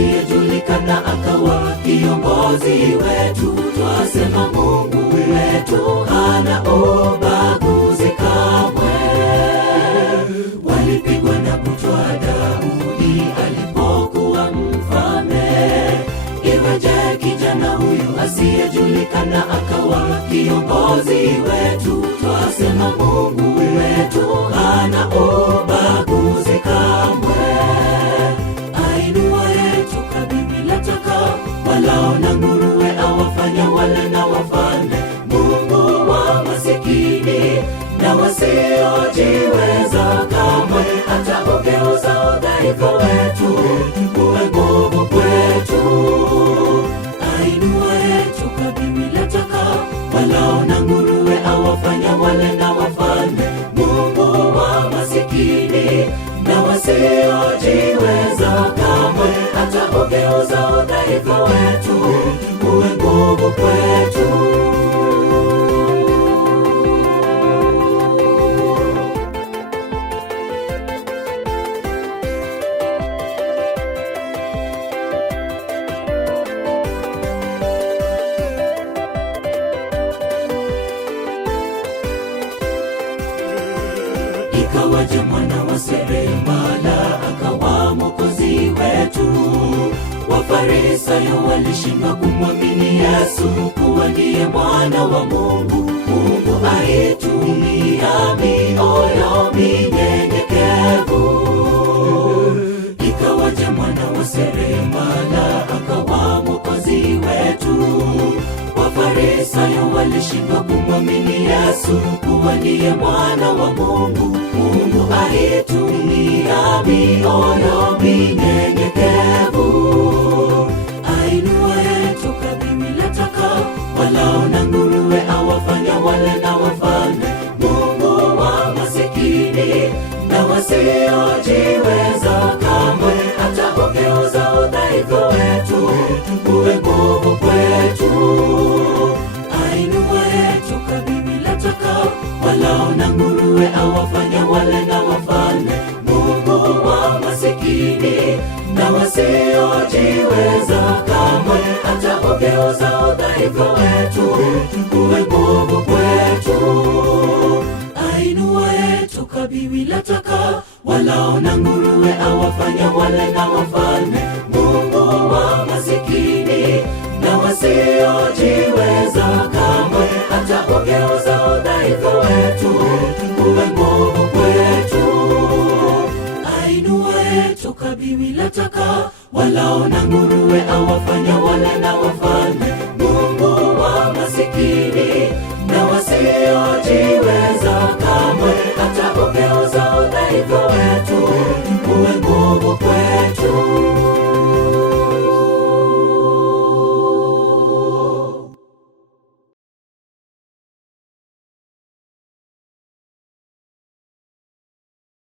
asiyejulikana akawa kiongozi wetu. Twasema Mungu wetu hana ubaguzi kamwe. Walipigwa na butwa Daudi alipokuwa mfalme. Iweje kijana huyu asiyejulikana akawa kiongozi wetu? Twasema Mungu wetu hana ubaguzi kamwe. Ainuaye toka bibi la taka, walaona nguruwe awafanya wale na wafalme. Mungu wa masikini na wasiojiweza kamwe ataugeuza udhaifu wetu uwe nguvu kwetu. Ainuaye toka bibi la taka, walaona nguruwe awafanya wale na wafalme. Mungu wa masikini na wasiojiweza kamwe ataugeuza udhaifu wetu uwe nguvu kwetu. Ikawaje mwana wa seremala akawa mwokozi wetu. Wafarisayo walishindwa kumwamini Yesu kuwa ndiye mwana wa Mungu. Mungu aitumia mioyo minyenyekevu. Ikawaje mwana wa seremala akawa mwokozi wetu. Wafarisayo walishindwa kumwamini Yesu kuwa ndiye mwana wa Mungu. Mungu aitumia mioyo minyenyekevu. Ainuaye toka bibi la taka, walaona nguruwe awafanya wale na wafalme. Mungu wa masikini na wasiojiweza kamwe ataugeuza udhaifu wetu uwe nguvu kwetu. Ainuaye toka bibi la taka, walaona nguruwe awafanya wale na wafalme. Mungu wa masikini na wasiojiweza kamwe ataugeuza udhaifu wetu uwe nguvu kwetu. Ainuaye toka bibi la taka, walaona nguruwe awafanya wale na wafalme. Mungu wa masikini na wasiojiweza kamwe ataugeuza udhaifu wetu uwe nguvu kwetu. Ainuaye toka bibi la taka, walaona nguruwe awafanya wale na wafalme. Mungu wa masikini na wasiojiweza kamwe ataugeuza udhaifu wetu